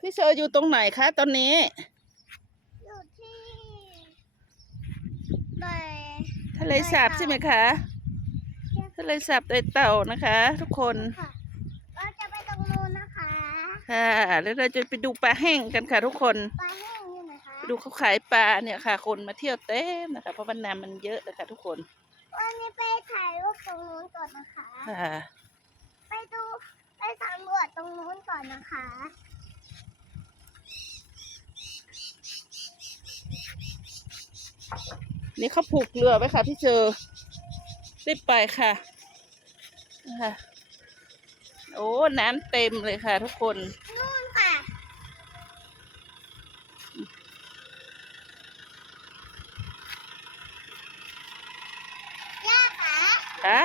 พี่เชอร์อยู่ตรงไหนคะตอนนี้ อยู่ที่ในทะเลสาบใช่ไหมคะ ทะเลสาบไตเต่านะคะ ทุกคนค่ะเราจะไปตรงนู้นนะคะค่ะแล้วเราจะไปดูปลาแห้งกันค่ะ ทุกคนปลาแห้งนี่นะคะไปดูเขาขายปลาเนี่ยค่ะ คนมาเที่ยวเต็มนะคะ เพราะว่าน้ำมันเยอะนะคะทุกคนวันนี้ไปถ่ายรูปตรงนู้นก่อนนะคะค่ะไปดูไปสำรวจตรงนู้นก่อนนะคะ นี่เขาผูกเรือไว้ค่ะ พี่เชอร์รีบไปค่ะนะคะโอ้ น้ำเต็มเลยค่ะ ทุกคนนู่นค่ะย่าคะค่ะ